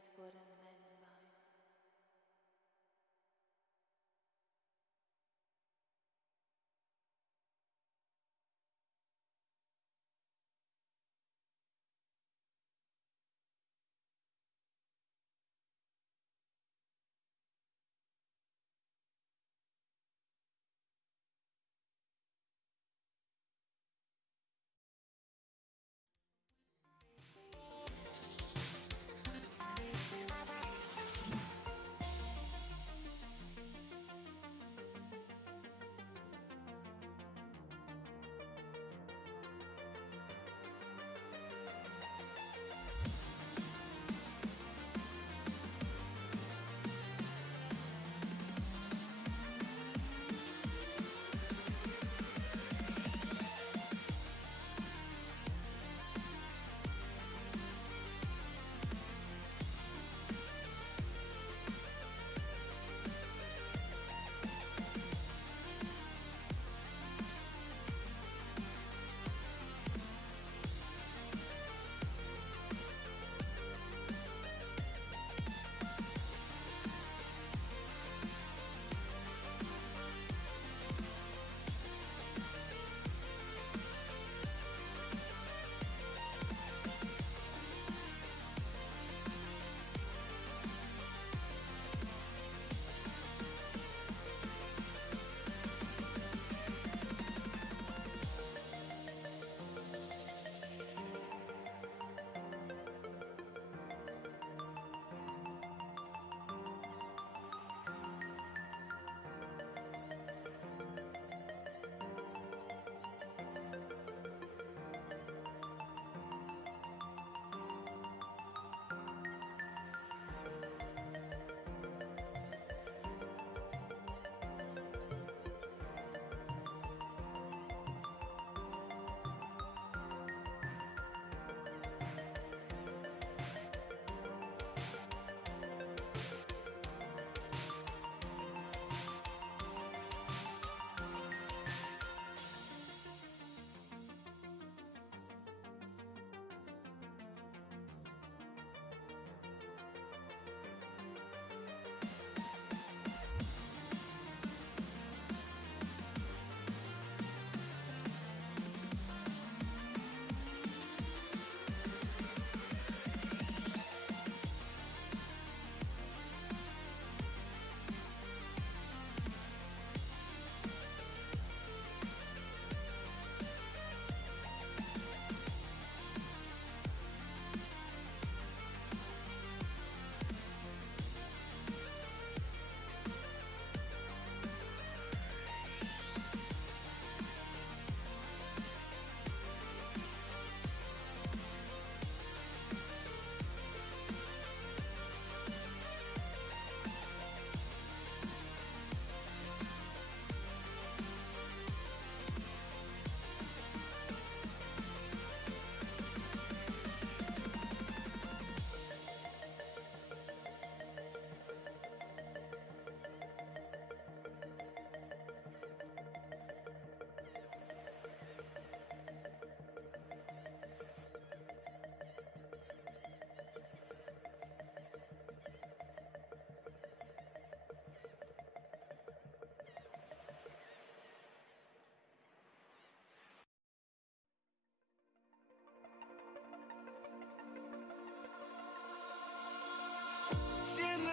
it what I meant by.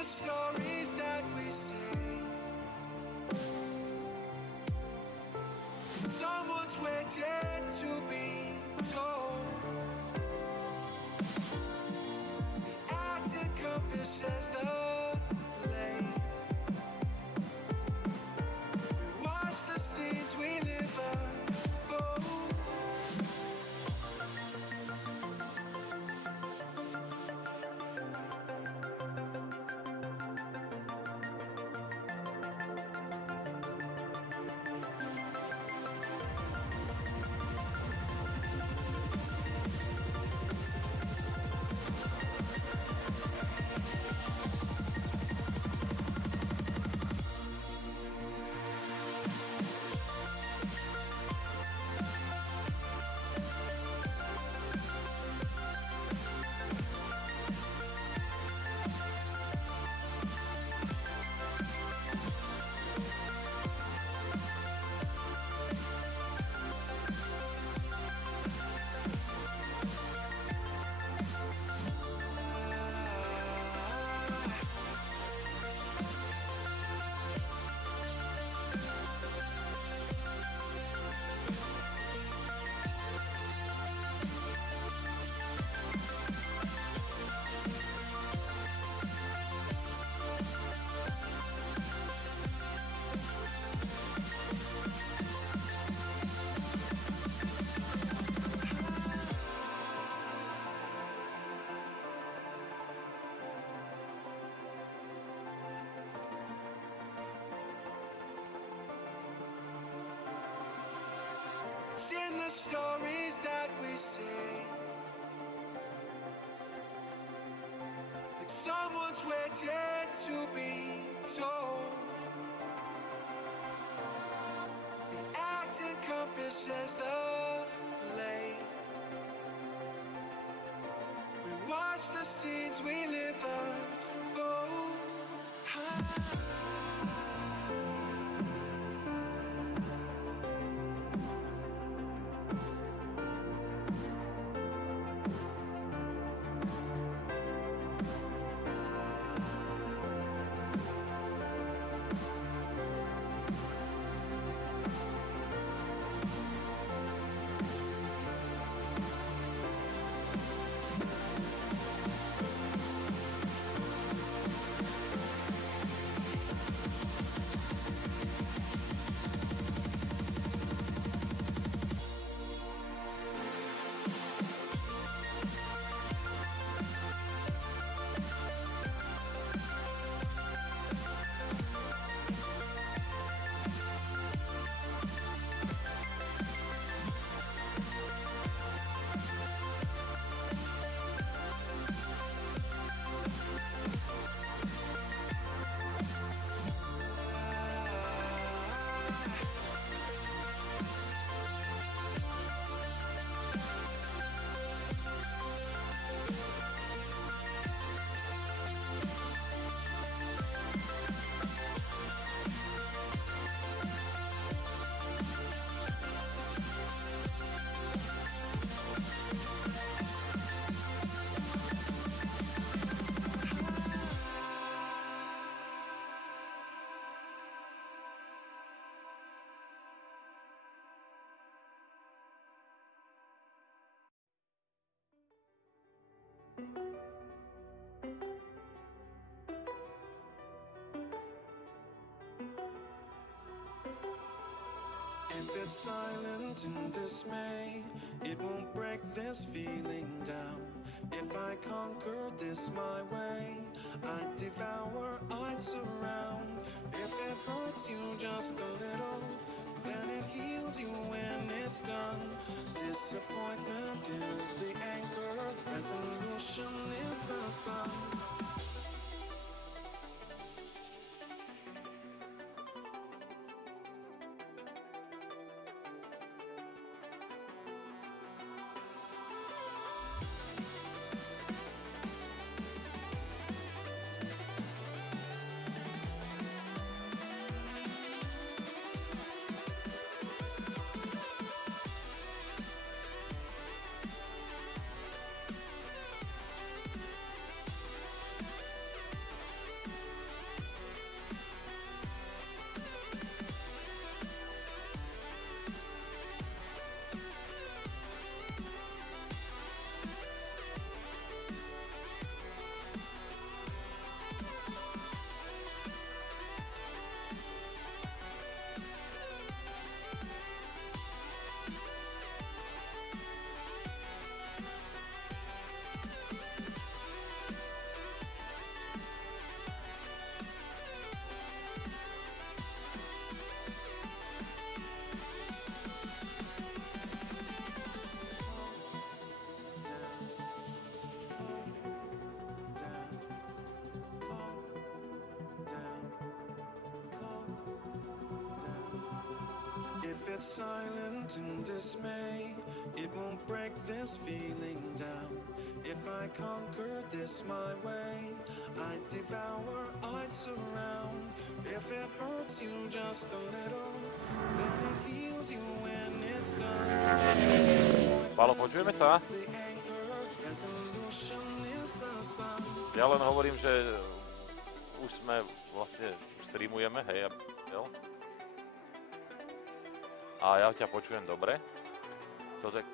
Stories that we say, someone's waiting to be told. The act encompasses the play. We watch the scenes we live unfold. the stories that we say, like someone's waiting to be told. The act encompasses the play. We watch the scenes we live unfold. If it's silent in dismay, it won't break this feeling down. If I conquer this my way, I'd devour, I'd surround. If it hurts you just a little, then it heals you when it's done. Disappointment is the anchor, resolution is the sun. If it's silent in dismay, it won't break this feeling down. If I conquered this my way, I'd devour, I'd surround. If it hurts you just a little, then it heals you when it's done. Pálo, počujeme sa? Ja len hovorím, že už sme vlastne, už streamujeme, hej, jo? A ja ťa počujem dobre. Toto je...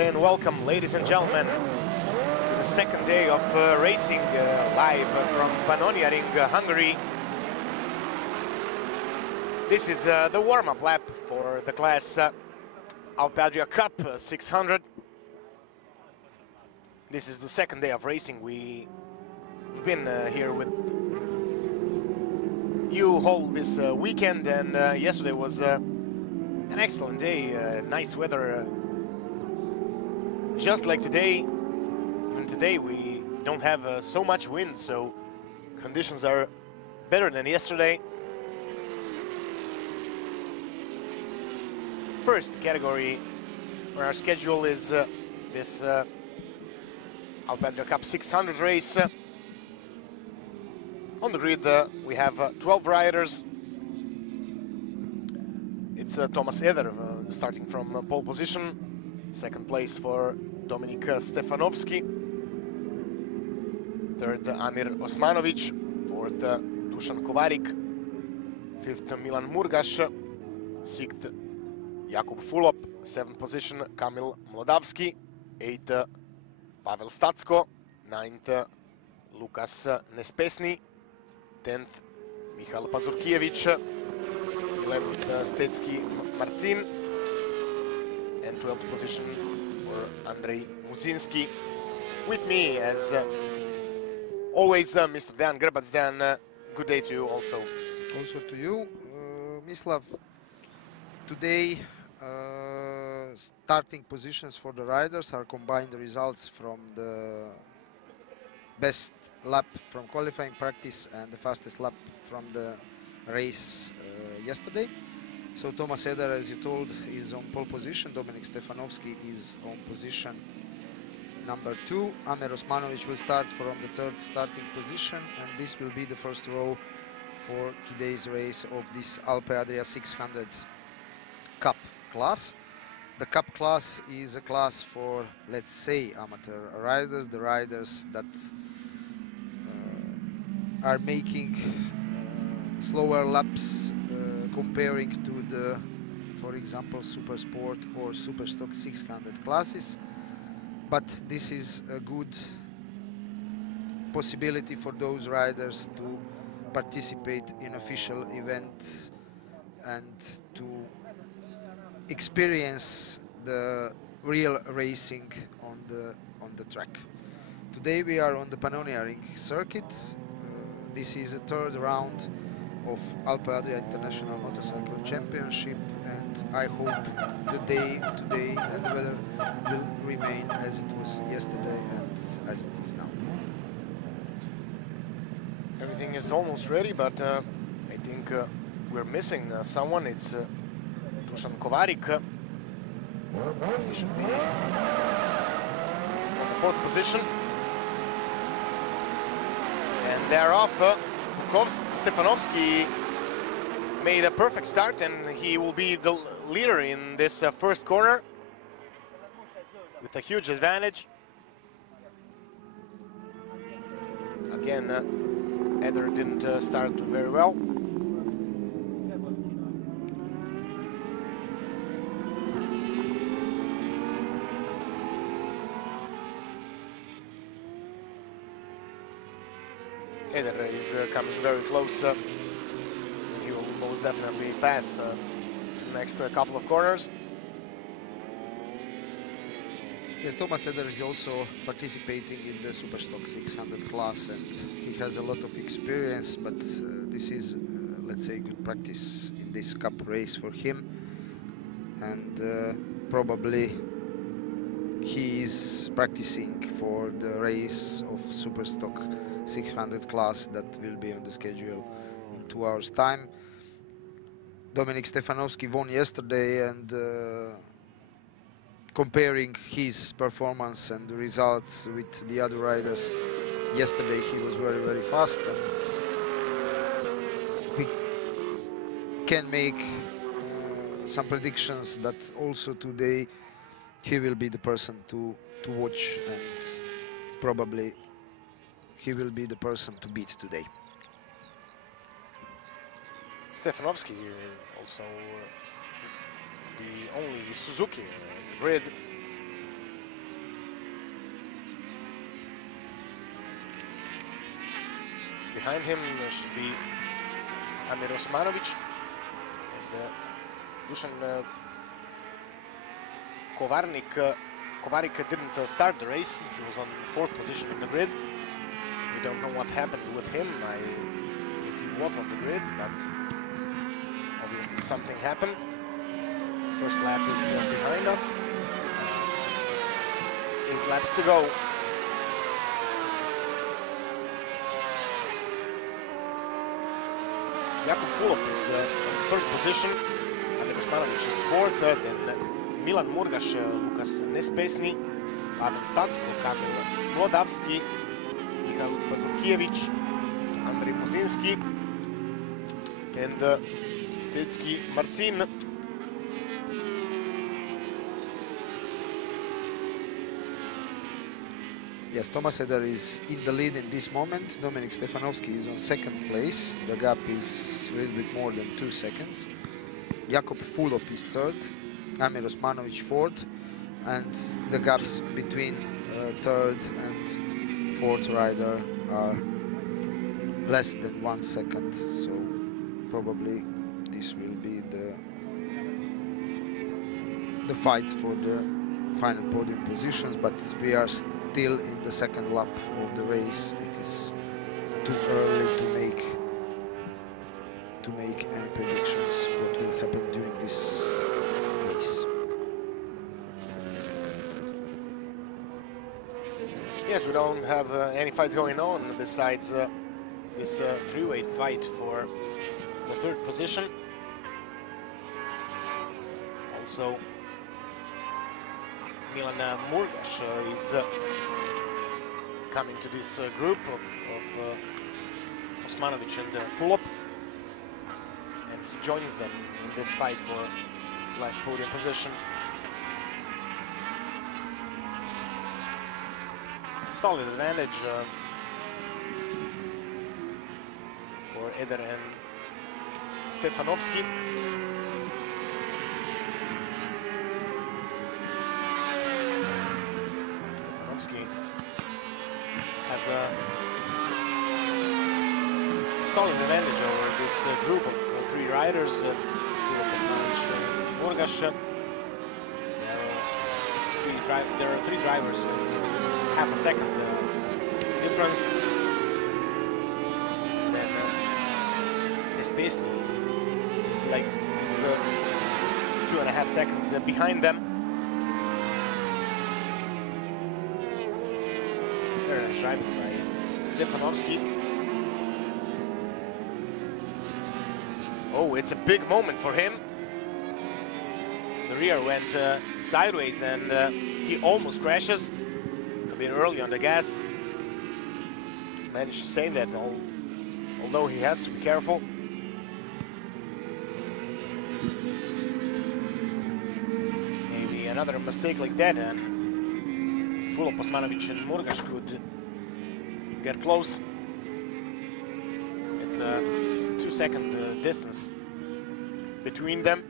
day and welcome, ladies and gentlemen, to the second day of racing live from Panonia ring, Hungary. This is the warm-up lap for the class Alpe Adria Cup 600. This is the second day of racing. We've been here with you all this weekend, and yesterday was an excellent day, nice weather. Just like today, even today we don't have so much wind, so conditions are better than yesterday. First category on our schedule is this Alpe Adria Cup 600 race. On the grid we have 12 riders. It's Thomas Eder starting from pole position. Second place for Dominik Stefanovski. Third, Amir Osmanovic. Fourth, Dusan Kovarik. Fifth, Milan Murgaš. Sixth, Jakub Fulop. Seventh position, Kamil Mlodavski. Eighth, Pavel Statsko. Ninth, Lukas Nespesny. 10th, Michal Pazurkiewicz. 11th, Stetsky Marcin. And 12th position for Andrei Musinski. With me, as always, Mr. Dan Grbac. Dan, good day to you also. Also to you, Mislav. Today, starting positions for the riders are combined results from the best lap from qualifying practice and the fastest lap from the race yesterday. So Thomas Eder, as you told, is on pole position. Dominik Stefanovski is on position number 2. Amir Osmanovic will start from the third starting position, and this will be the first row for today's race of this Alpe Adria 600 Cup class. The Cup class is a class for, let's say, amateur riders, the riders that are making slower laps comparing to the, for example, Super Sport or Super Stock 600 classes. But this is a good possibility for those riders to participate in official events and to experience the real racing on the track. Today we are on the Panonia ring circuit. This is the third round of Alpe Adria International Motorcycle Championship, and I hope the day today and the weather will remain as it was yesterday and as it is now. Everything is almost ready, but I think we're missing someone. It's Dusan Kovarik. He should be on the fourth position. And they're off. Stefanovski made a perfect start, and he will be the leader in this first corner with a huge advantage. Again, Eder didn't start very well. Eder is coming very close. He will most definitely pass the next couple of corners. Yes, Thomas Eder is also participating in the Super Stock 600 class, and he has a lot of experience, but this is, let's say, good practice in this cup race for him. And probably he is practicing for the race of Super Stock 600 class that will be on the schedule in 2 hours time. Dominik Stefanovski won yesterday, and comparing his performance and the results with the other riders yesterday, he was very, very fast, and we can make some predictions that also today he will be the person to watch, and probably he will be the person to beat today. Stefanovski also the only Suzuki grid behind him should be Amir Osmanovic. And Dusan Kovarik didn't start the race. He was on the 4th position in the grid. We don't know what happened with him. If he was on the grid, but obviously something happened. First lap is behind us. 8 laps to go. Jakub Fulop is on the 3rd position. Amir Osmanovic is 4th. Then Milan Murgaš, Lukas Nespesni, Pavel Stacko, Kamil Mlodavski, Michal Bazurkijevic, Andrej Muzinski, and Stecki Marcin. Yes, Thomas Eder is in the lead in this moment. Dominik Stefanovski is on 2nd place. The gap is a little bit more than 2 seconds. Jakub Fulop is 3rd. Amir Osmanovic 4th. And the gaps between 3rd and 4th rider are less than 1 second. So probably this will be the fight for the final podium positions, but we are still in the 2nd lap of the race. It is too early to make any predictions what will happen during this race. Yes, we don't have any fights going on besides this three-way fight for the 3rd position. Also, Milan Murgaš is coming to this group of Osmanovic and Fulop, and he joins them in this fight for last podium position. Solid advantage for Eder and Stefanovski. Stefanovski has a solid advantage over this group of 3 riders. Murgaš. There are 3 drivers, half a second difference. And then Nespesni is like 2.5 seconds behind them. Very nice driving by Stefanovski. Oh, it's a big moment for him. The rear went sideways and he almost crashes. A bit early on the gas. Managed to save that, although he has to be careful. Maybe another mistake like that and Fulop, Osmanovic and Murgaš could get close. It's a 2-second distance between them.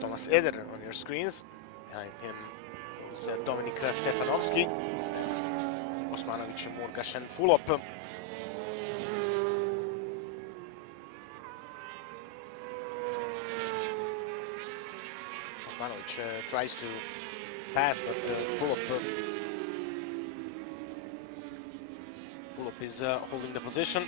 Thomas Eder on your screens. Behind him was Dominik Stefanovski, Osmanovic, Murgaš and Fulop. Osmanovic tries to pass, but Fulop is holding the position.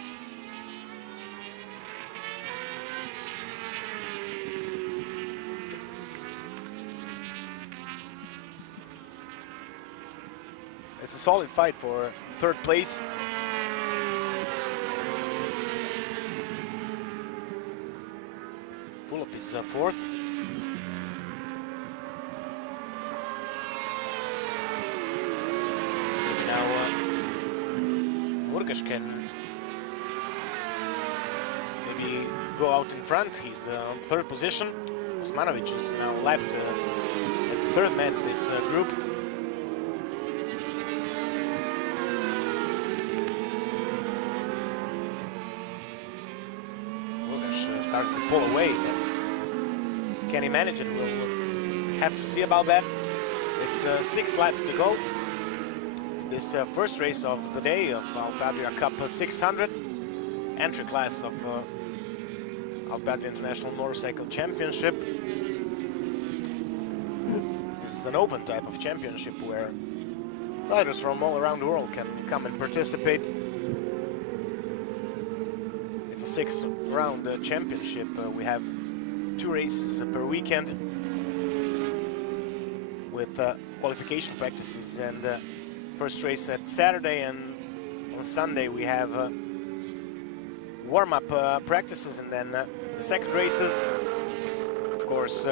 It's a solid fight for 3rd place. Fulop is 4th. Now Murgaš can maybe go out in front. He's on 3rd position. Osmanovic is now left as the 3rd man in this group. Started to pull away then. Can he manage it? We'll have to see about that. It's 6 laps to go. This first race of the day of Alpe Adria Cup 600 entry class of Alpe Adria International Motorcycle Championship. This is an open type of championship where riders from all around the world can come and participate. It's a 6-round championship. We have 2 races per weekend with qualification practices, and first race at Saturday, and on Sunday we have warm-up practices, and then the second races. Of course,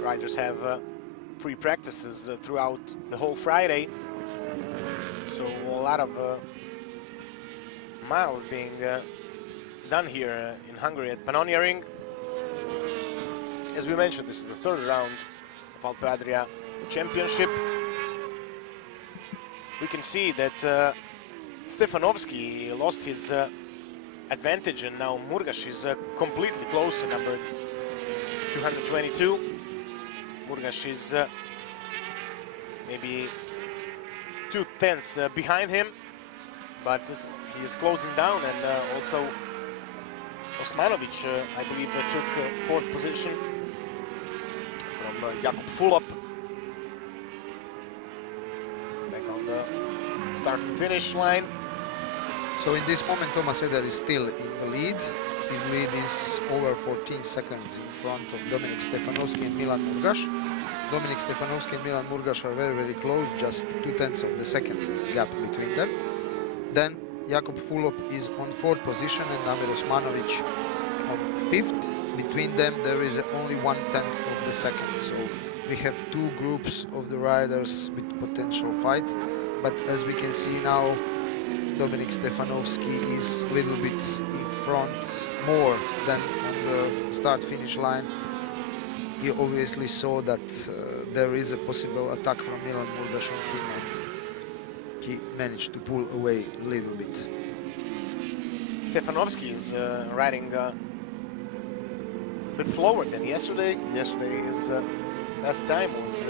riders have free practices throughout the whole Friday, so a lot of miles being done here in Hungary at Panonia Ring. As we mentioned, this is the 3rd round of Alpe Adria Championship. We can see that Stefanovski lost his advantage, and now Murgas is completely close in number 222. Murgas is maybe 2 tenths behind him, but he is closing down, and also Osmanovic, I believe, took 4th position from Jakub Fulop. Back on the start and finish line. So in this moment, Thomas Eder is still in the lead. His lead is over 14 seconds in front of Dominik Stefanovski and Milan Murgas. Dominik Stefanovski and Milan Murgas are very, very close, just 2 tenths of the second gap between them. Then Jakub Fulop is on 4th position and Amir Osmanovic on 5th. Between them there is only 1 tenth of the second. So we have 2 groups of the riders with potential fight. But as we can see now, Dominik Stefanovski is a little bit in front more than on the start-finish line. He obviously saw that there is a possible attack from Milan Murgas on him, and he managed to pull away a little bit. Stefanovski is riding a bit slower than yesterday. Yesterday his best time was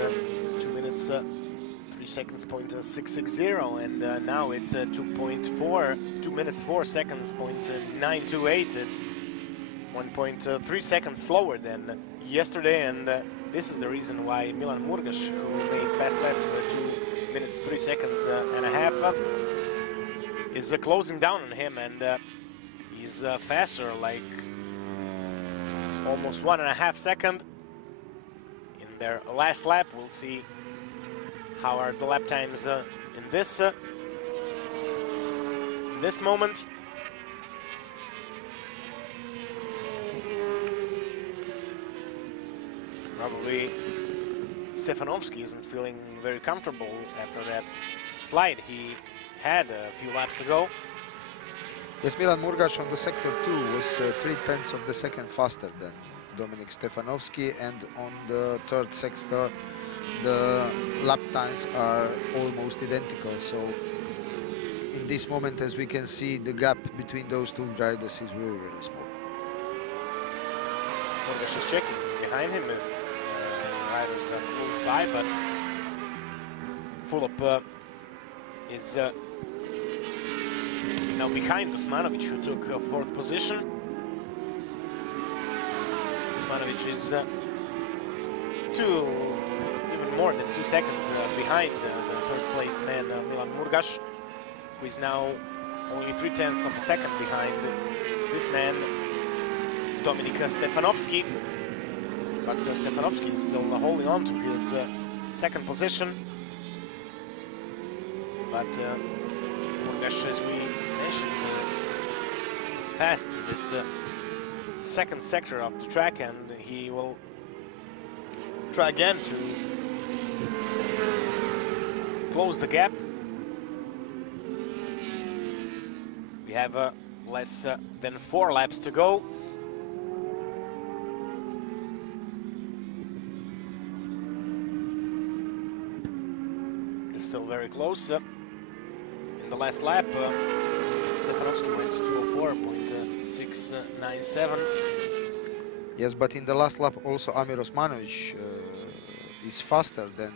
2 minutes 3 seconds, .660, and now it's 2 minutes 4 seconds, .928. It's 1.3 seconds slower than yesterday, and this is the reason why Milan Murgas, who made best lap 2 minutes 3 seconds and a half, is closing down on him, and he's faster, like almost 1.5 seconds in their last lap. We'll see how are the lap times in this moment. Probably Stefanovski isn't feeling very comfortable after that slide he had a few laps ago. Yes, Milan Murgas on the sector 2 was 3 tenths of the second faster than Dominik Stefanovski, and on the 3rd sector the lap times are almost identical. So in this moment, as we can see, the gap between those 2 riders is really, really small. Murgas is checking behind him if riders are close by, but Fulop is now behind Osmanovic, who took 4th position. Osmanovic is even more than 2 seconds behind the 3rd place man Milan Murgas, who is now only 3 tenths of a second behind this man Dominik Stefanovski. But Stefanovski is still holding on to his 2nd position. But Murgas, as we mentioned, is fast in this 2nd sector of the track, and he will try again to close the gap. We have less than 4 laps to go. It's still very close. In the last lap, Stefanovski went 204.697. Yes, but in the last lap also Amir Osmanovic is faster than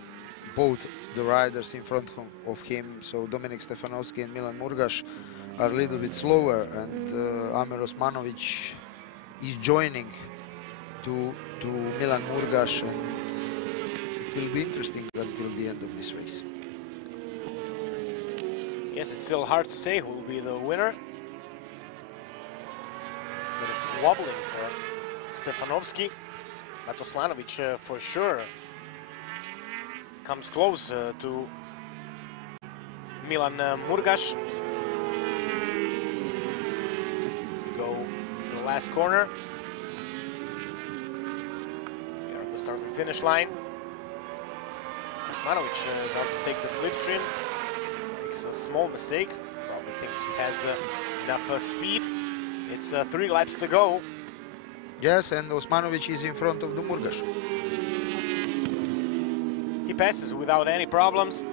both the riders in front of him. So Dominik Stefanovski and Milan Murgaš are a little bit slower, and Amir Osmanovic is joining to Milan Murgaš, and it will be interesting until the end of this race. Yes, it's still hard to say who will be the winner. But it's wobbling for Stefanovski, but Osmanovic for sure comes close to Milan Murgaš. Go to the last corner. We are on the start and finish line. Osmanovic doesn't take the slipstream. Makes a small mistake. Probably thinks he has enough speed. It's 3 laps to go. Yes, and Osmanovic is in front of the Murgaš. He passes without any problems.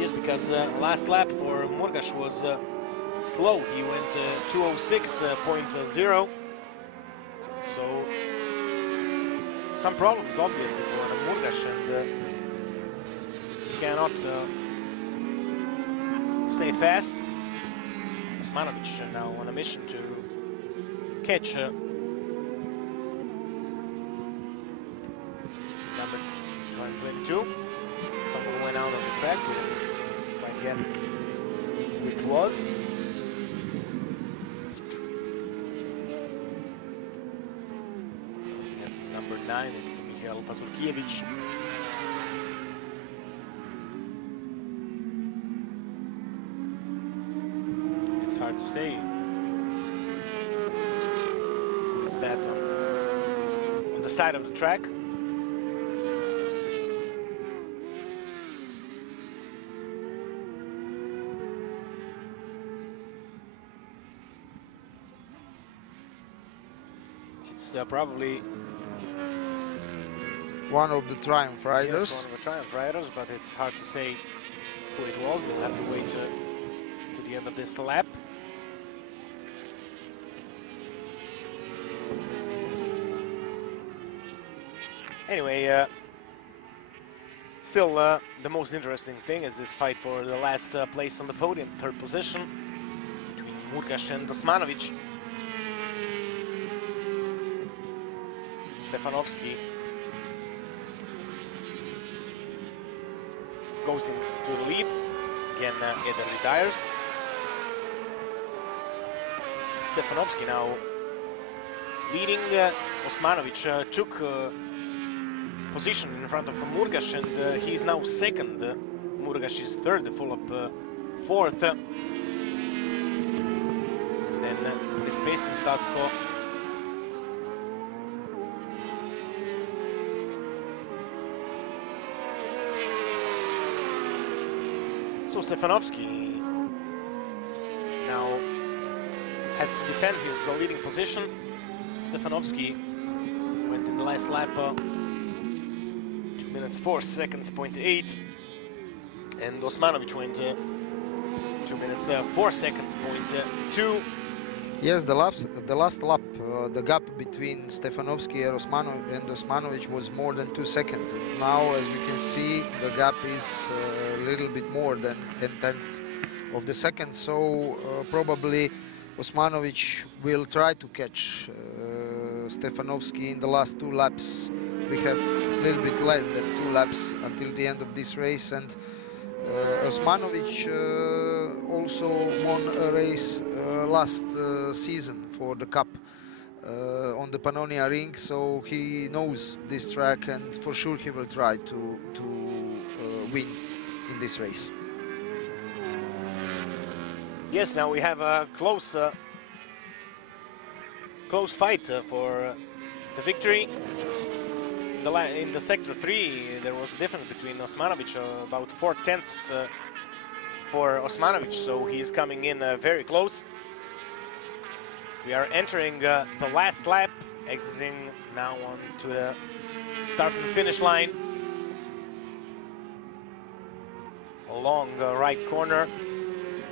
Yes, because last lap for Murgaš was slow. He went 2:06.0. So some problems obviously for Murgaš, and he cannot stay fast. Osmanovic now on a mission to catch number 22. Someone went out on the track. We didn't quite get who it was. Looking at number 9, it's Mihail Pazurkiewicz. It's hard to say. Is that on the side of the track? It's probably One of the Triumph riders. yes, one of the Triumph riders, but it's hard to say who it was. We'll have to wait to the end of this lap. Anyway, still the most interesting thing is this fight for the last place on the podium, 3rd position, between Murgaš and Osmanovic. Stefanovski goes into the lead. Again, Eder retires. Stefanovski now leading. Osmanovic took position in front of Murgaš, and he's now 2nd. Murgaš is 3rd, Fulop 4th. And then Nespesny Statsko so Stefanovski now has to defend his leading position. Stefanovski went in the last lap 2 minutes 4 seconds, 0.8, and Osmanovic went 2 minutes 4 seconds, 0.2. Yes, the last lap, the gap between Stefanovski and Osmanovic was more than 2 seconds. And now, as you can see, the gap is a little bit more than 10th of the second. So probably Osmanovic will try to catch Stefanovski in the last 2 laps. We have a little bit less than 2 laps until the end of this race, and Osmanovic also won a race last season for the Cup on the Panonia ring, so he knows this track, and for sure he will try to win in this race. Yes, now we have a close fight for the victory. In the sector 3, there was a difference between Osmanovic, about 4/10 for Osmanovic, so he's coming in very close. We are entering the last lap, exiting now on to the start and finish line. Along the right corner,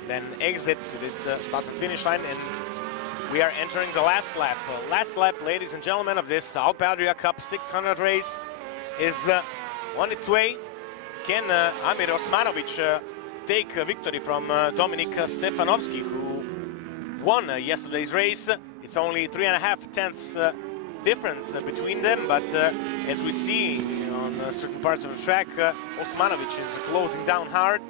then exit to this start and finish line, and We are entering the last lap. Last lap, ladies and gentlemen, of this Alpe Adria Cup 600 race is on its way. Can Amir Osmanovic take a victory from Dominik Stefanovski, who won yesterday's race? It's only 3.5 tenths difference between them, but as we see on certain parts of the track, Osmanovic is closing down hard.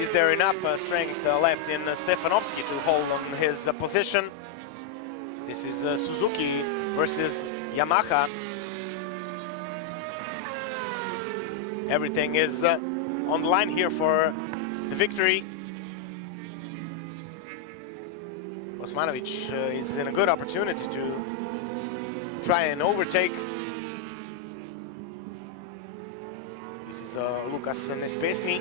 Is there enough strength left in Stefanovski to hold on his position? This is Suzuki versus Yamaha. Everything is on the line here for the victory. Osmanovic is in a good opportunity to try and overtake. This is Lukas Nespesny.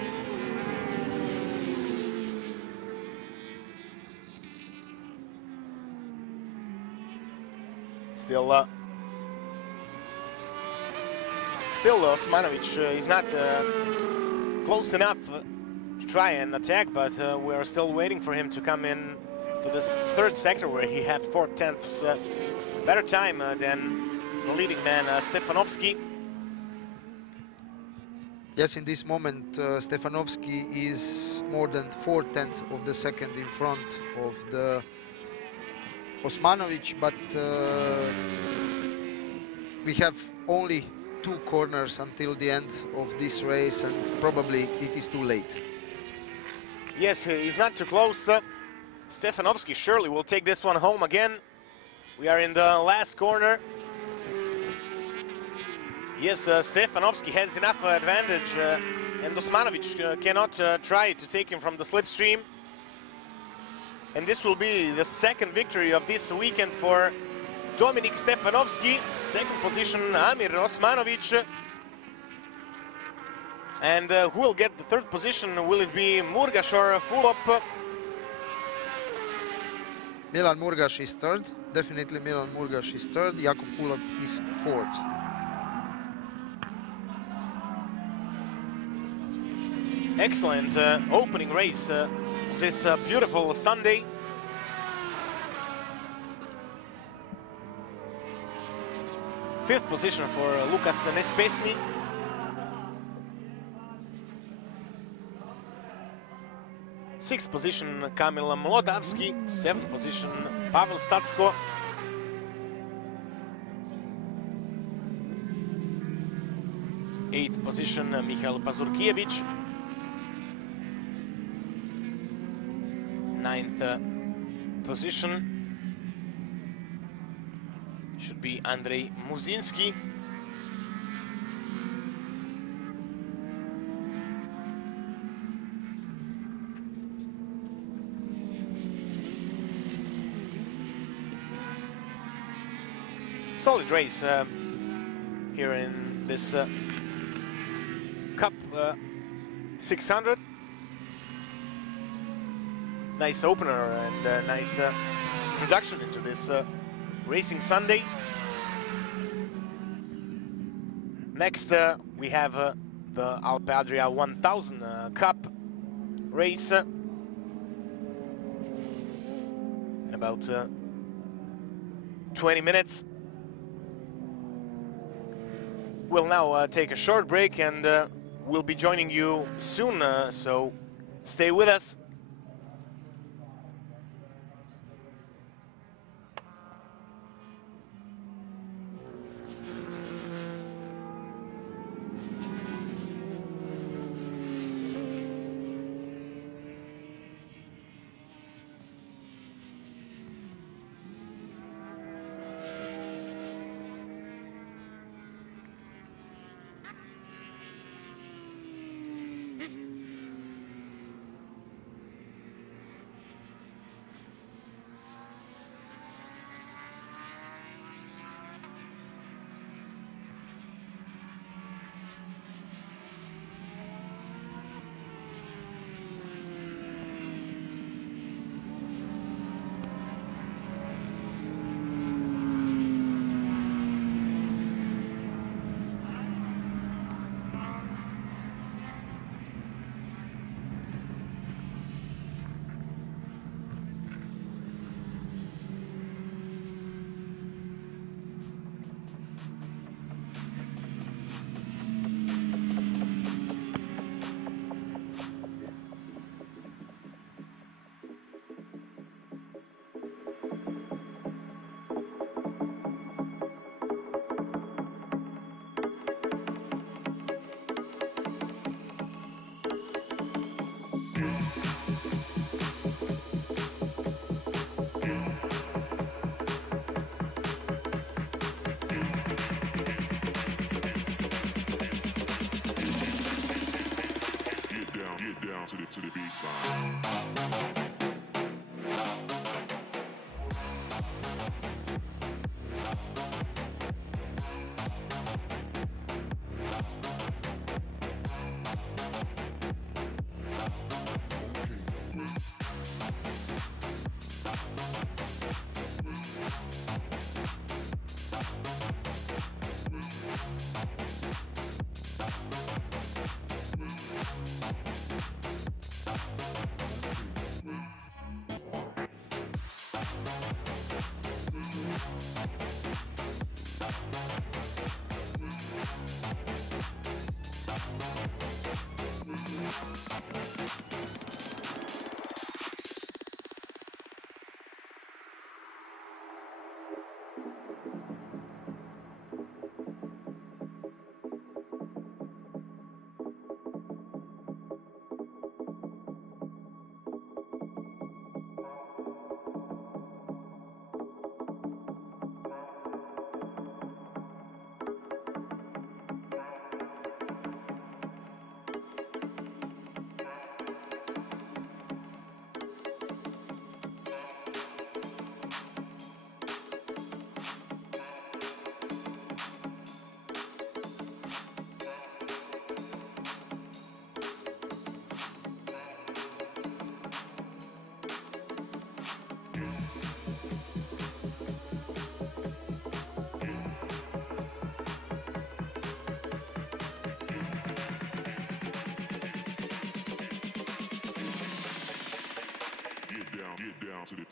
Still Osmanovic is not close enough to try and attack, but we are still waiting for him to come in to this third sector where he had 4 tenths better time than the leading man Stefanovski. Yes, in this moment Stefanovski is more than 4 tenths of the second in front of the Osmanovic, but we have only 2 corners until the end of this race, and probably it is too late. Yes, he's not too close. Stefanovski surely will take this one home again. We are in the last corner. Yes, Stefanovski has enough advantage, and Osmanovic cannot try to take him from the slipstream. And this will be the second victory of this weekend for Dominik Stefanovski. Second position, Amir Osmanovic. And who will get the third position? Will it be Murgas or Fulop? Milan Murgas is third. Definitely Milan Murgas is third. Jakub Fulop is fourth. Excellent opening race of this beautiful Sunday. Fifth position for Lukas Nespesny. Sixth position Kamil Mlodavski. Seventh position Pavel Statsko. Eighth position Michal Pazurkiewicz. Ninth position should be Andrei Muzinski. Solid race here in this Cup 600. Nice opener and a nice introduction into this Racing Sunday. Next we have the Alpe Adria 1000 Cup race. In about 20 minutes. We'll now take a short break, and we'll be joining you soon, so stay with us.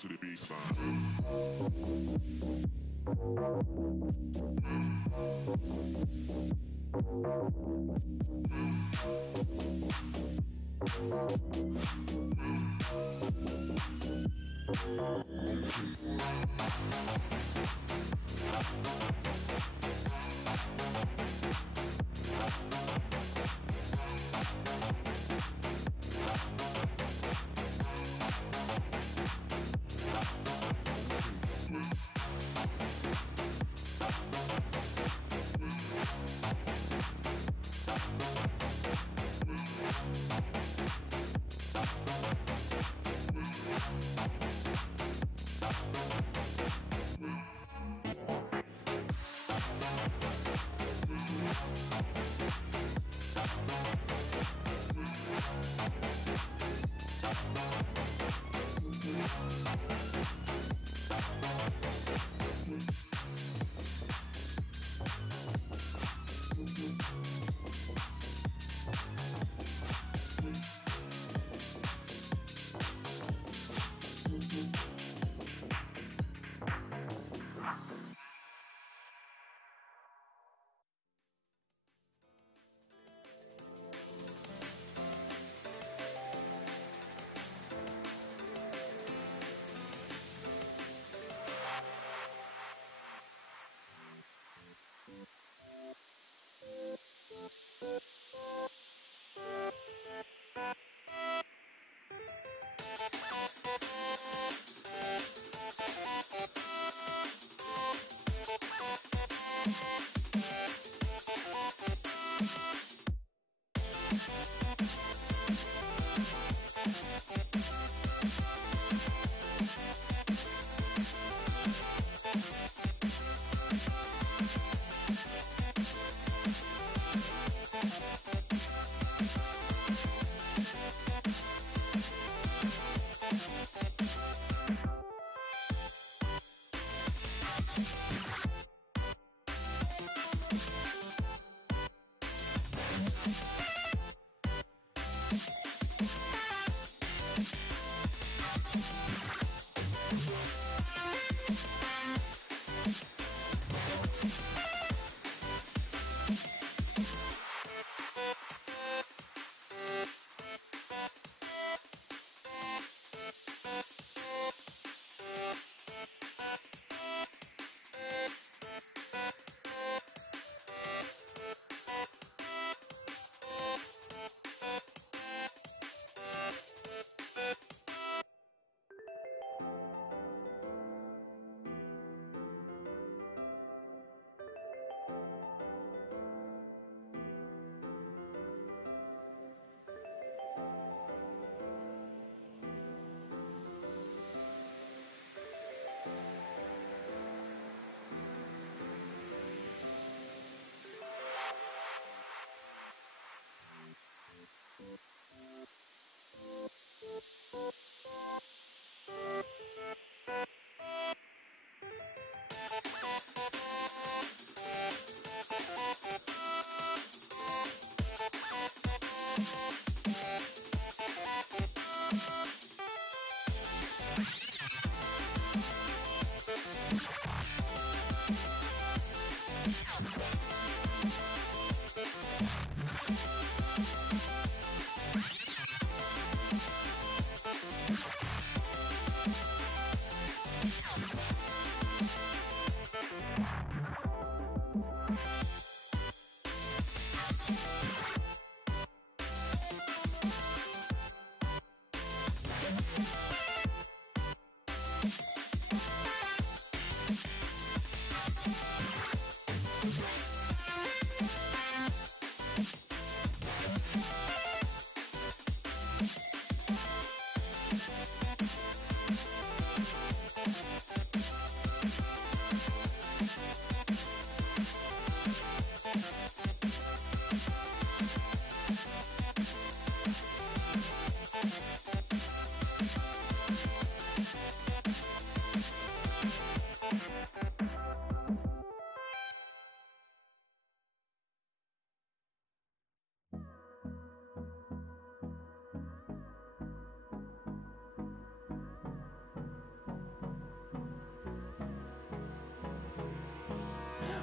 To the baseline.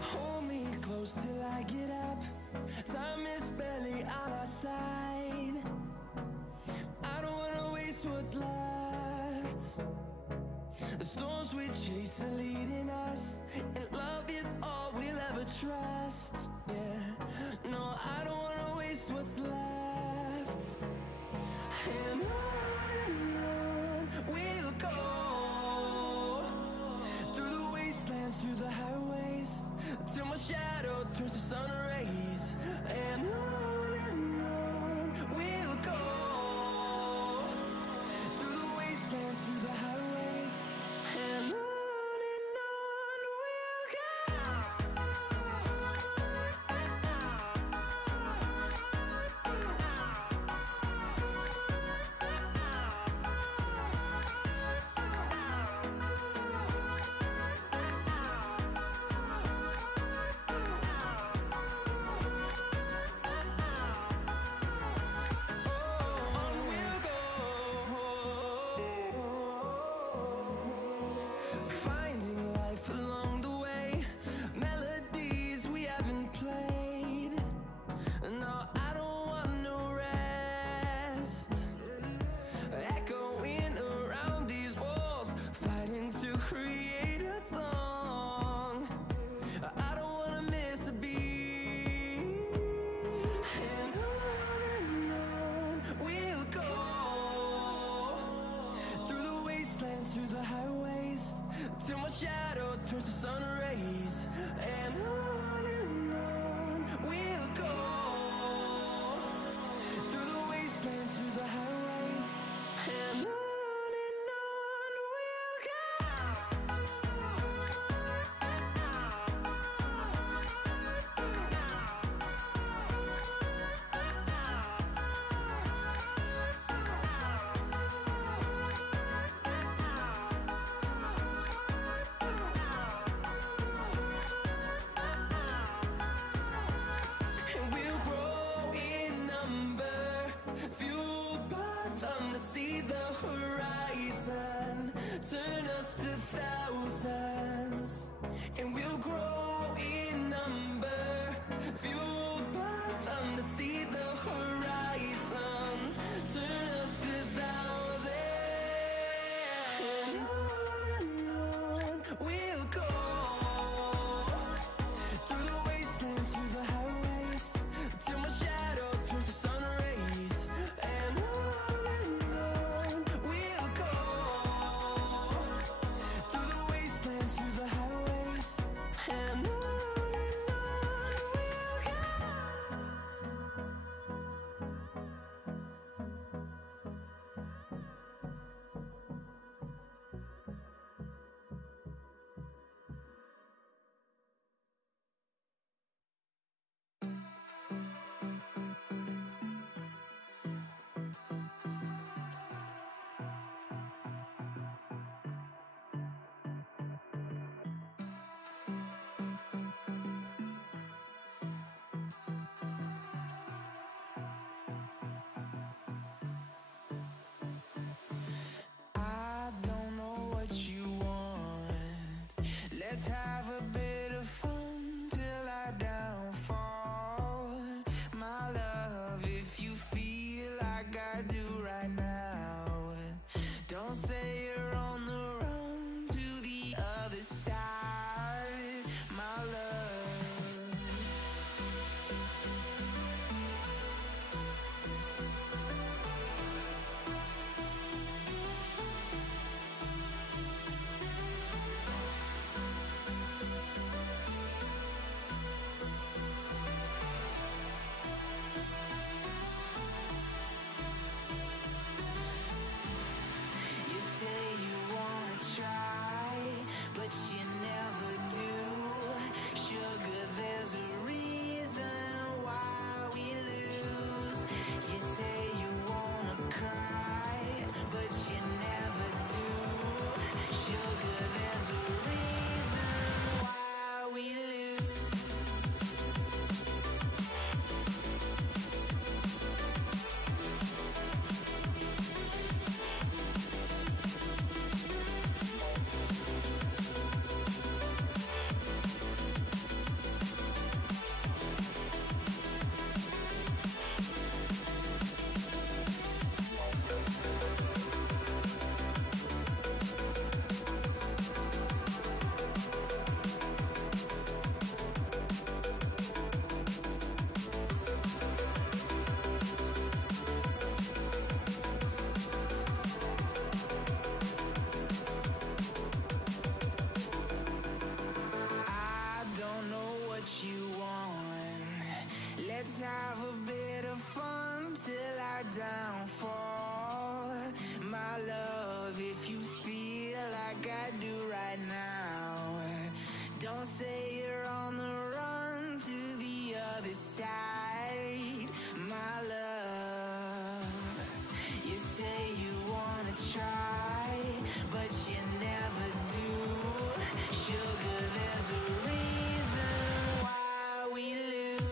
Hold me close till I get up. Time is barely on our side. I don't wanna waste what's left. The storms we chase are leading us, and love is all we'll ever trust. Yeah, no, I don't wanna waste what's left. And on we'll go, through the wastelands, through the highways, till my shadow turns to sun rays. And on we'll go, through the wastelands, through the highways, and on we'll go. Finding life along the way, melodies we haven't played. No, I don't want no rest. Echoing around these walls, fighting to create a song. I don't wanna miss a beat. And on we'll go, through the wastelands, through the highways, till my shadow turns to sun rays. And on we'll go, through the wastelands, through the highways, and on we'll go. And we'll grow in number, fueled by them to see the horizon, turn us to thousands. And we'll grow in number, fueled by them to see the horizon, turn us to thousands. And on we'll go, through the wastelands, through the highways, till my shadow turns to sun rays. And on we'll go, through the wastelands, through the highways, and on we'll go. I don't know what you want. Let's have a bit of fun till I downfall. My love, if you feel like I do right now, don't say you're on the run to say you're on the run to the other side, my love. You say you wanna try, but you never do. Sugar, there's a reason why we lose.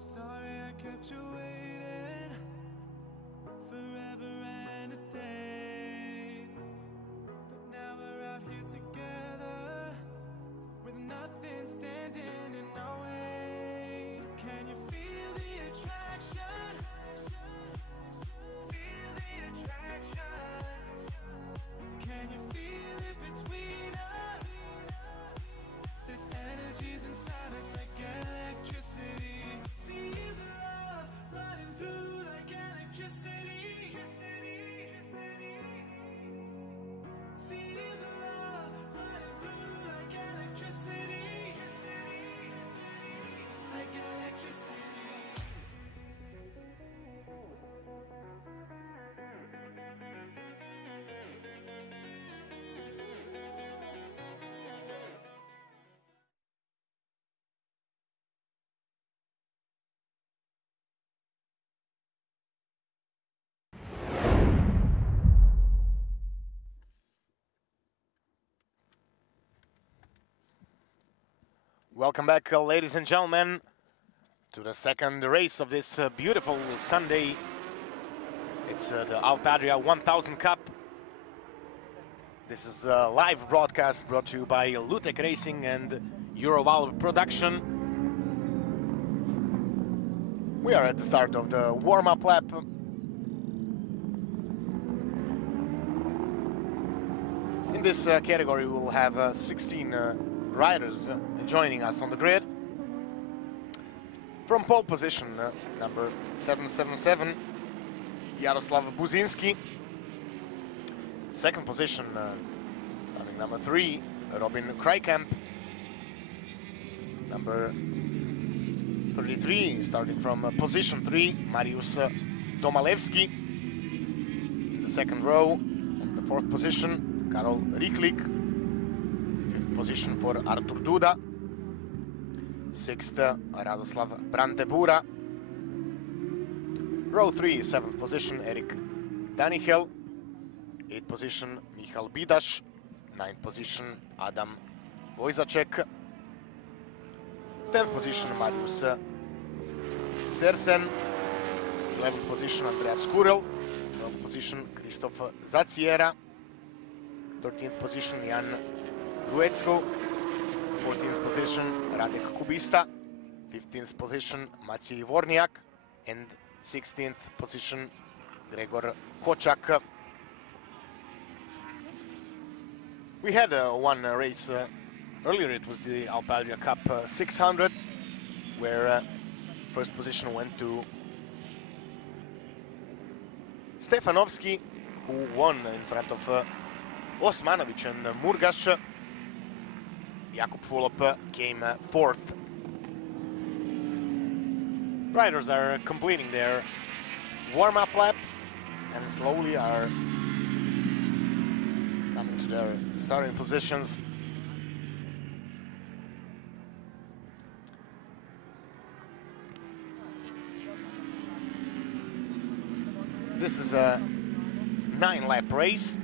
Sorry I kept you waiting forever and a day. But now we're out here together with nothing standing in our way. Can you feel the attraction? Feel the attraction. Can you feel it between us? This energy's inside us like electricity. Feel the love running through like electricity. Feel the love running through like electricity. Like electricity. Welcome back, ladies and gentlemen, to the second race of this beautiful Sunday. It's the Alpe Adria 1000 Cup. This is a live broadcast brought to you by Lutek Racing and Eurovalve Production. We are at the start of the warm-up lap. In this category, we will have 16 riders joining us on the grid. From pole position, number 777, Jaroslav Buzinski. Second position, starting number 3, Robin Krijkamp. Number 33, starting from position 3, Mariusz Domalewski. In the second row, on the 4th position, Karol Rychlik. 5th position for Artur Duda. 6th, Radoslav Brandebura. Row 3, 7th position, Erik Danichel. 8th position, Michal Bidaš. 9th position, Adam Vojzacek. 10th position, Marius Sersen. 11th position, Andreas Kurel. 12th position, Christoph Zaciera. 13th position, Jan Ruetzl. 14th position, Radek Kubista. 15th position, Maciej Worniak. And 16th position, Gregor Kočak. We had one race earlier. It was the Alpe Adria Cup 600, where first position went to Stefanovski, who won in front of Osmanovic and Murgas. Jakub Fulop came 4th. Riders are completing their warm-up lap and slowly are coming to their starting positions. This is a 9-lap race.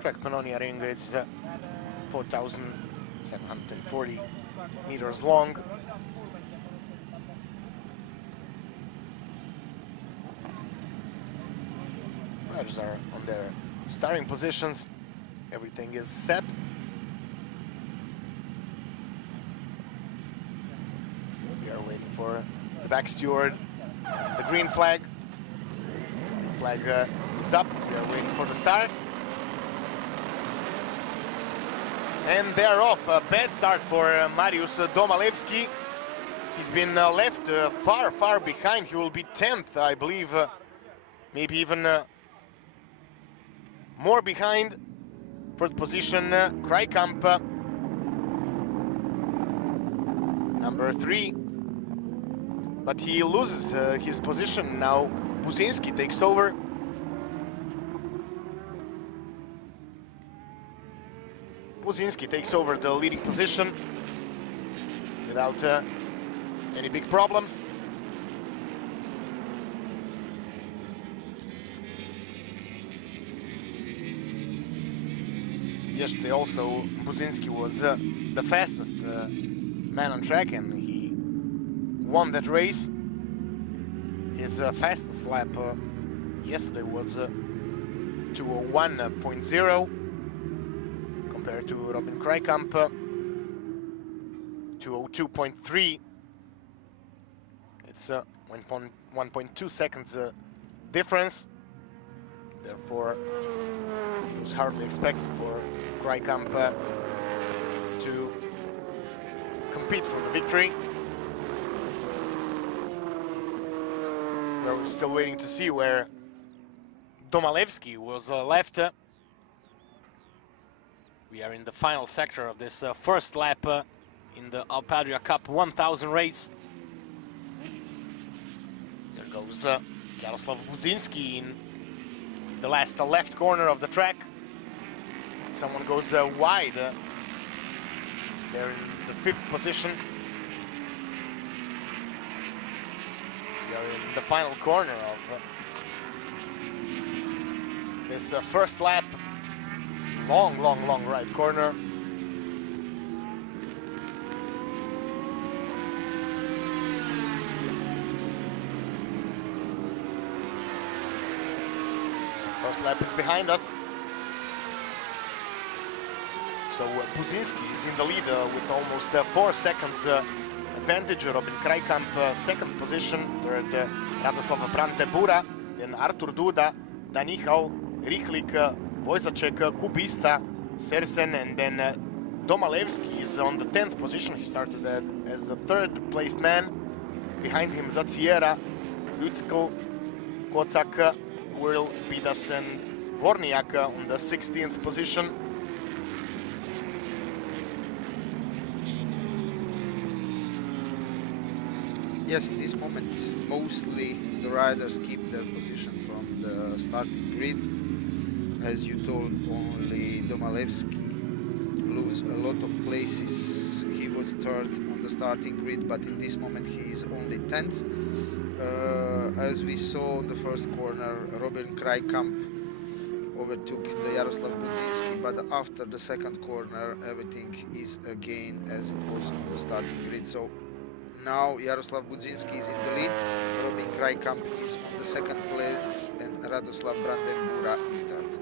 Track Panonia ring is 4,740 meters long. Riders are on their starting positions. Everything is set. We are waiting for the back steward, the green flag. The flag is up. We are waiting for the start. And they're off. A bad start for Mariusz Domalewski. He's been left far behind. He will be 10th, I believe, maybe even more behind. Fourth position, Krijkamp, number 3. But he loses his position. Now Buzinski takes over. Buzinski takes over the leading position without any big problems. yesterday also Buzinski was the fastest man on track, and he won that race. His fastest lap yesterday was 2:01.0 compared to Robin Krijkamp 2:02.3. It's 1.2 seconds difference. Therefore, it was hardly expected for Krijkamp to compete for the victory. We're still waiting to see where Domalevski was left. We are in the final sector of this first lap in the Alpe Adria Cup 1000 race. There goes Jaroslav Buzinski in the last left corner of the track. Someone goes wide. They're in the 5th position. We are in the final corner of this first lap. Long right corner. First lap is behind us. So Buzinski is in the lead with almost 4 seconds advantage. Robin Krijkamp 2nd position, 3rd Radoslav Brantebura, then Artur Duda, Danichal, Rihlik, Vojzacek, Kubista, Sersen, and then Domalevski is on the 10th position. He started as the 3rd placed man. Behind him Zaciera, Lutskl, Kocak, Will, Bidas, and Vorniak on the 16th position. Yes, in this moment, mostly the riders keep their position from the starting grid. As you told, only Domalevski lose a lot of places. He was 3rd on the starting grid, but in this moment he is only 10th. As we saw in the first corner, Robin Krijkamp overtook the Jaroslav Buzinski, but after the second corner, everything is again as it was on the starting grid. So now Jaroslav Buzinski is in the lead, Robin Krijkamp is on the 2nd place, and Radoslav Brantebura is 3rd.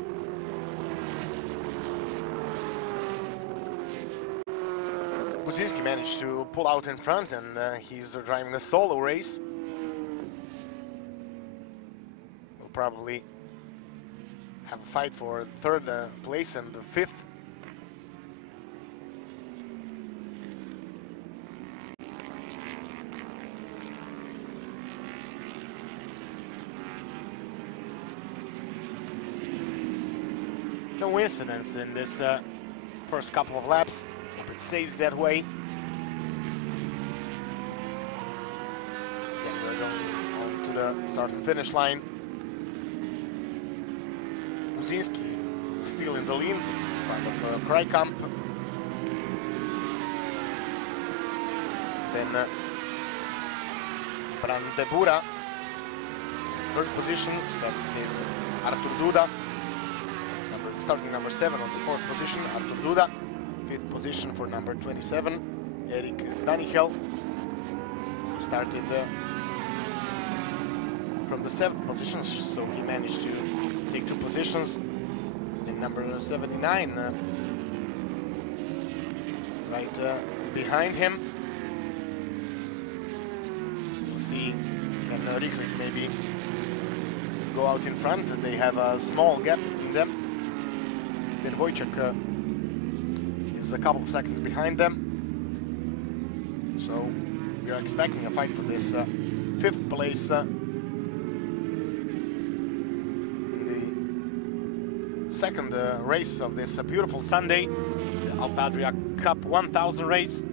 Buzinski managed to pull out in front, and he's driving a solo race. Will probably have a fight for 3rd place and the 5th. No incidents in this first couple of laps. Hope it stays that way. Then we're going on to the start and finish line. Buzinski still in the lead in front of Krijkamp. Then Brantebura, 3rd position, 7th is Artur Duda. Starting number 7 on the 4th position, Artur Duda. 5th position for number 27, Erik Danichel. He started from the 7th position, so he managed to take 2 positions. And number 79, right behind him. We'll see, can Rihlik maybe go out in front? They have a small gap between them. Then Wojciech is a couple of seconds behind them. So we are expecting a fight for this 5th place in the 2nd race of this beautiful Sunday, the Alpe Adria Cup 1000 race.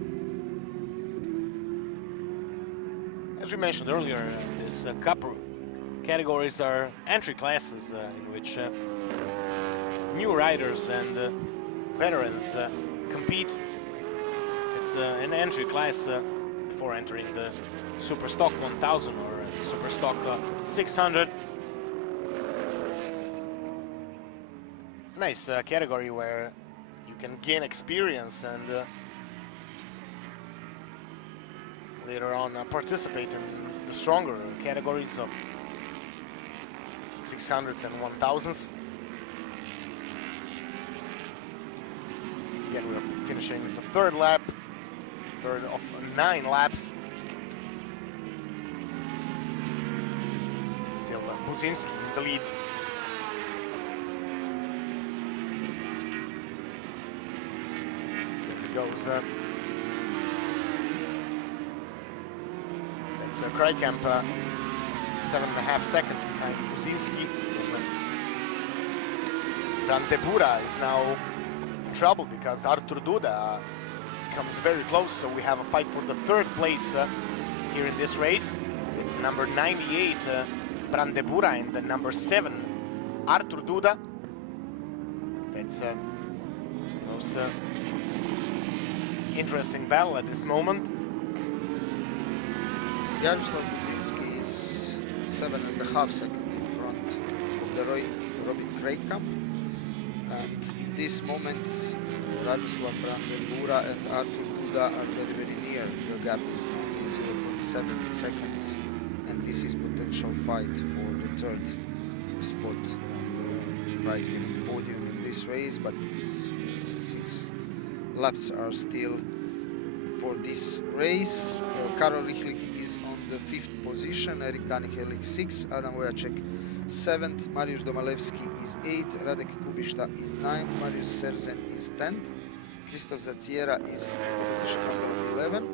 As we mentioned earlier, this cup categories are entry classes in which new riders and veterans compete. It's an entry class before entering the Super Stock 1000 or Super Stock 600. Nice category where can gain experience and later on participate in the stronger categories of 600s and 1000s. Again, we're finishing the third lap, third of 9 laps. Still Buzinski in the lead. There he goes. That's Krijkamp, 7.5 seconds behind Buzinski. Brandebura is now in trouble because Artur Duda comes very close, so we have a fight for the third place here in this race. It's number 98 Brandebura and the number 7 Artur Duda. That's most interesting battle at this moment. Jaroslav Buzinski is 7.5 seconds in front of the Robin Krijkamp, and in this moment Radoslav Brandebura and Artur Duda are very near. The gap is only 0.7 seconds, and this is potential fight for the third spot on the prize-giving podium in this race, but 6 laps are still for this race. Karol Rychlich is on the 5th position, Erik Danichel is 6th, Adam Wojacek 7th, Mariusz Domalewski is 8th, Radek Kubiszta is 9th, Mariusz Serzen is 10th, Krzysztof Zaciera is position number 11,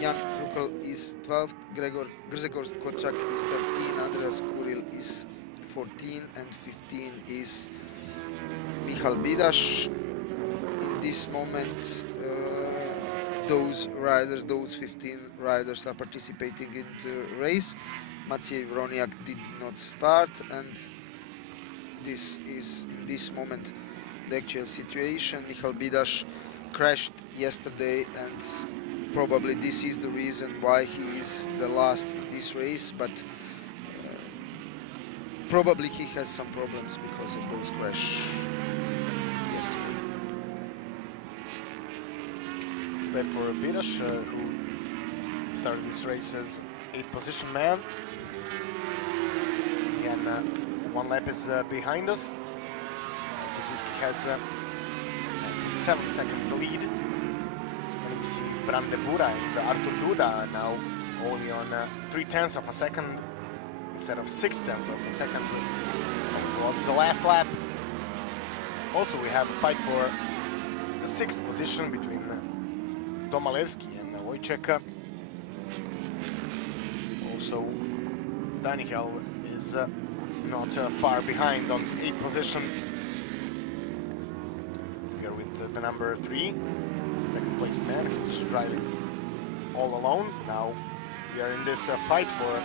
Jan Rukel is 12th, Grzegorz Koczak is 13th, Andreas Kuril is 14th, and 15 is Michal Bidaš. In this moment, those 15 riders are participating in the race. Maciej Wroniak did not start, and this is in this moment the actual situation. Michal Bidaš crashed yesterday, and probably this is the reason why he is the last in this race, but probably he has some problems because of those crashes yesterday. Bad for Bidaš, who started this race as 8th position man. Again, 1 lap is behind us. Buzinski has 7 seconds lead. And we see Brandebura and Artur Duda now only on 0.3 of a second instead of 0.6 of a second. It was the last lap. Also, we have a fight for the 6th position between Domalewski and Wojciech. Also, Danichel is not far behind on 8th position. We are with the number 3, 2nd place man, who's driving all alone. Now we are in this fight for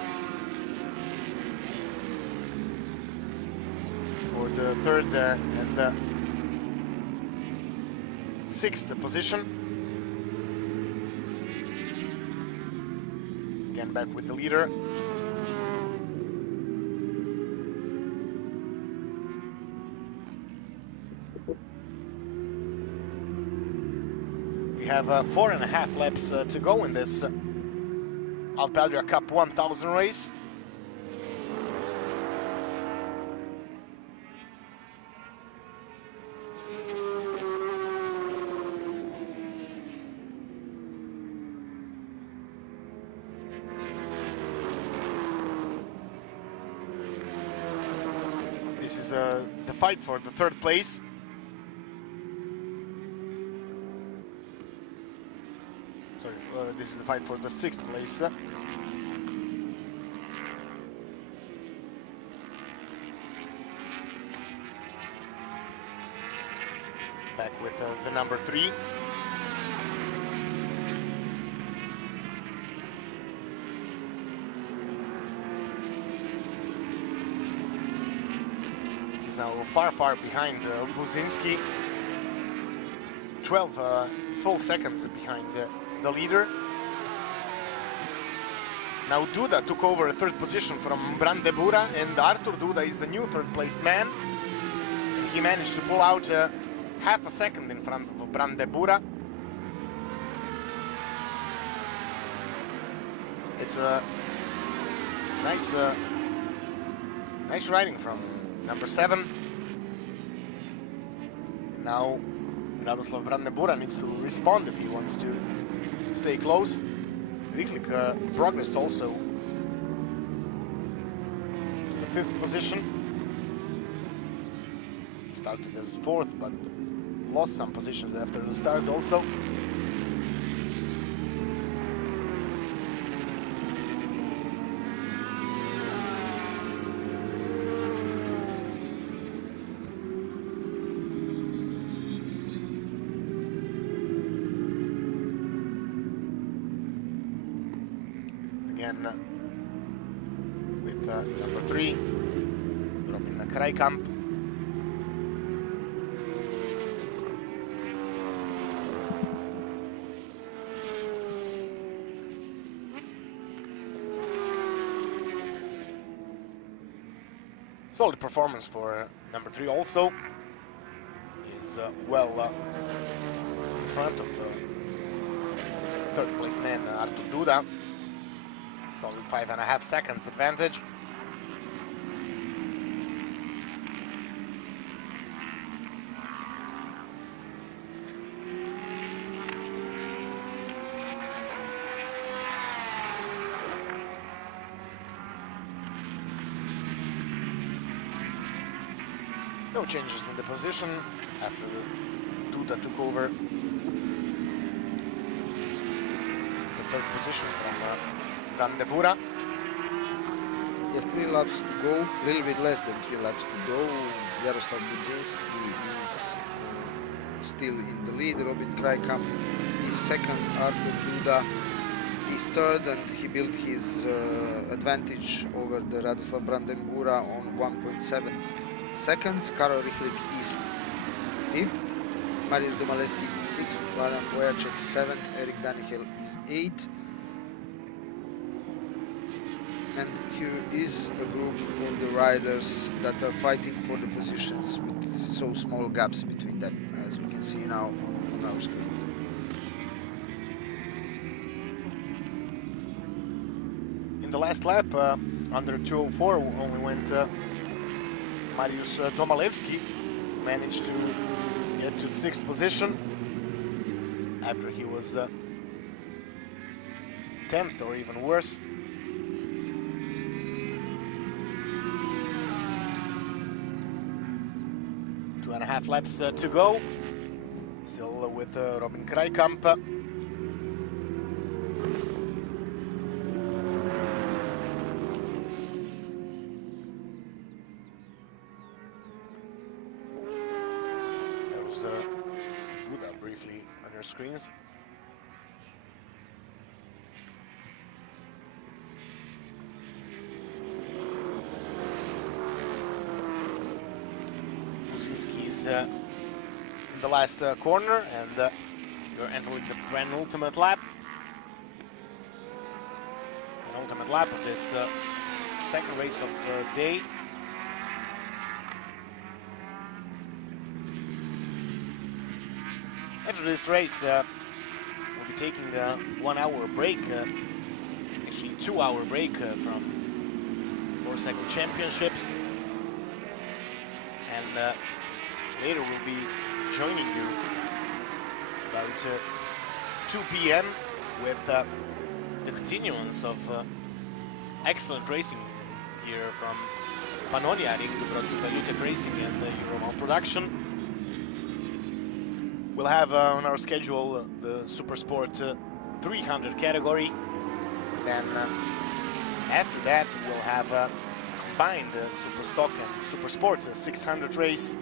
the 3rd and the 6th position. Again, back with the leader. We have 4.5 laps to go in this Alpe Adria Cup 1000 race. This is the fight for the 3rd place. Sorry, this is the fight for the 6th place. Back with the number 3. Now far behind Buzinski, 12 full seconds behind the leader. Now Duda took over a 3rd position from Brandebura, and Artur Duda is the new 3rd placed man. He managed to pull out half a second in front of Brandebura. It's a nice riding from number 7. Now Radoslav Brandebura needs to respond if he wants to stay close. Riklik progressed also to the 5th position. He started as 4th, but lost some positions after the start also. Again with number 3, Robin Krijkamp. Solid performance for number 3 also. Is well in front of 3rd place man Artur Duda. Solid 5.5 seconds advantage. No changes in the position after Duda took over the 3rd position from Brandebura. Yes, 3 laps to go, a little bit less than 3 laps to go. Jaroslav Budzinski is still in the lead. Robin Krijkamp is 2nd, Artur Duda is 3rd, and he built his advantage over the Radoslav Brandebura on 1.7 seconds. Karol Riklik is 5th, Mariusz Domalewski is 6th, Vladan Vojacek 7th, Erik Danichel is 8th. And here is a group of the riders that are fighting for the positions with so small gaps between them, as we can see now on our screen. In the last lap, under 2:04, only went Mariusz Domalewski, who managed to get to 6th position after he was 10th or even worse. Two and a half laps to go. Still with Robin Krijkamp. There was Duda briefly on your screens. Is in the last corner, and you're entering the penultimate lap. Penultimate lap of this 2nd race of day. After this race, we'll be taking a 1-hour break, actually 2-hour break from motorcycle championships, and later we'll be joining you about 2 p.m. with the continuance of excellent racing here from Panonia, brought to by Lutek Racing and Euroman Production. We'll have on our schedule the Supersport 300 category. Then after that we'll have combined Superstock and Supersport 600 race.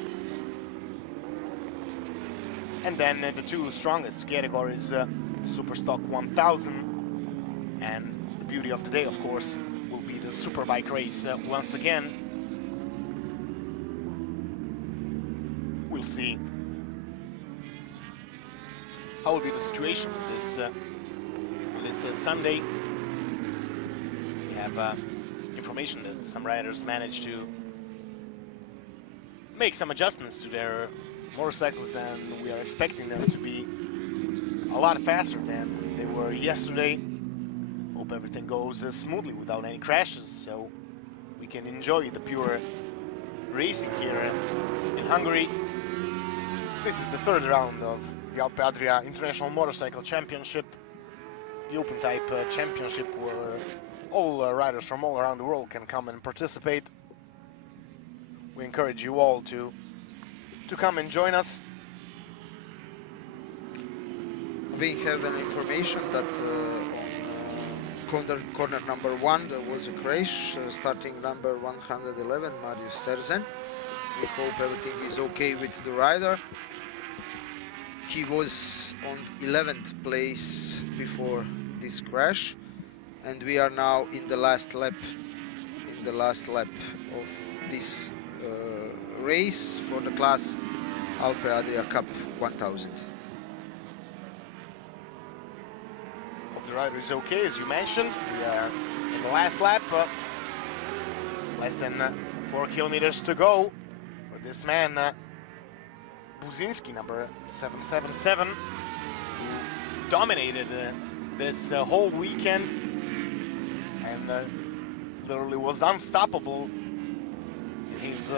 And then the 2 strongest categories, the Superstock 1000, and the beauty of the day, of course, will be the Superbike race once again. We'll see how will be the situation this Sunday. We have information that some riders managed to make some adjustments to their motorcycles, and we are expecting them to be a lot faster than they were yesterday. Hope everything goes smoothly without any crashes, so we can enjoy the pure racing here in Hungary. This is the third round of the Alpe Adria International Motorcycle Championship, the open type championship where all riders from all around the world can come and participate. We encourage you all to come and join us. We have an information that on corner number 1 there was a crash, starting number 111, Marius Serzen. We hope everything is okay with the rider. He was on 11th place before this crash, and we are now in the last lap of this race for the class Alpe Adria Cup 1000. Hope the rider is okay, as you mentioned. We are in the last lap, less than 4 kilometers to go for this man, Buzinski, number 777, who dominated this whole weekend and literally was unstoppable in his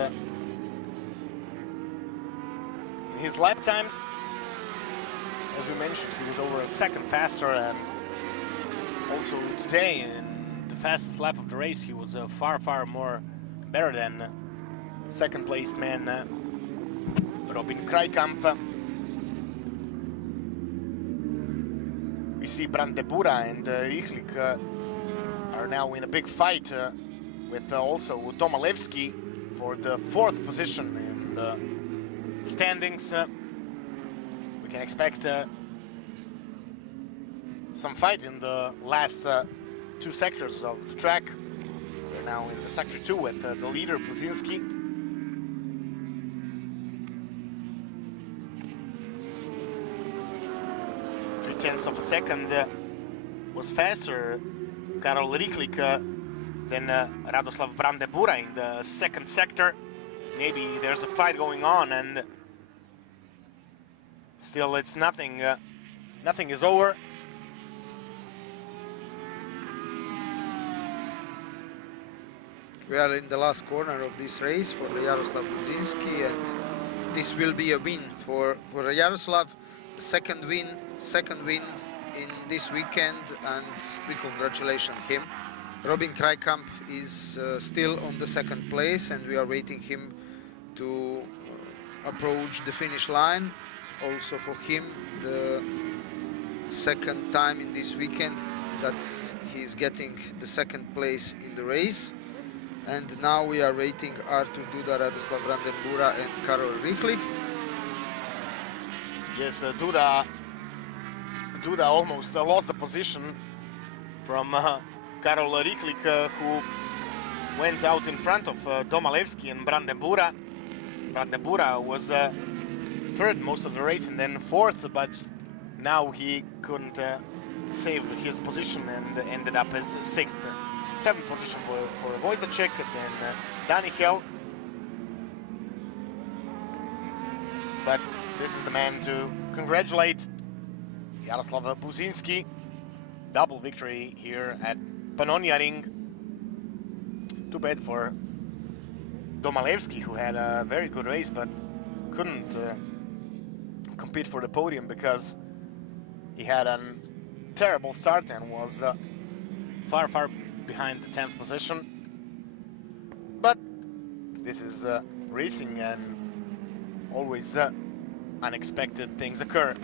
lap times. As we mentioned, he was over a second faster, and also today in the fastest lap of the race he was far more better than second placed man Robin Krijkamp. We see Brandebura and Richlik are now in a big fight with also Tomalevski for the 4th position in the standings. We can expect some fight in the last 2 sectors of the track. We're now in the sector 2 with the leader Buzinski. 0.3 of a second was faster Karol Richlik than Radoslav Brandebura in the 2nd sector. Maybe there's a fight going on, and still it's nothing. Nothing is over. We are in the last corner of this race for Jaroslav Buzinski, and this will be a win for Jaroslav. Second win in this weekend, and we congratulate him. Robin Krijkamp is still on the 2nd place, and we are waiting him to approach the finish line. Also for him, the 2nd time in this weekend that he's getting the 2nd place in the race. And now we are waiting Artur Duda, Radoslav Brandebura and Karol Richlik. Yes, Duda almost lost the position from Karol Richlik, who went out in front of Tomalevski and Brandebura. Brandebura was 3rd most of the race and then 4th, but now he couldn't save his position and ended up as 6th. 7th position for Wojciech, then Daniel. But this is the man to congratulate, Jaroslav Buzinski. Double victory here at Panonia ring. Too bad for Tomalevski, who had a very good race but couldn't compete for the podium because he had a terrible start and was far behind the 10th position. But this is racing, and always unexpected things occur.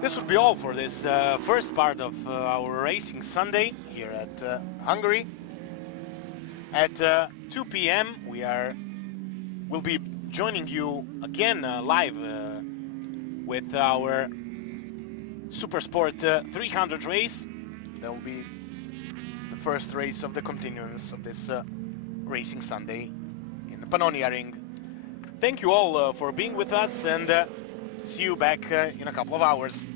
This would be all for this first part of our Racing Sunday here at Hungary. At 2 p.m. we'll be joining you again live with our Supersport 300 race. That will be the first race of the continuance of this Racing Sunday in the Panonia ring. Thank you all for being with us, and see you back in a couple of hours.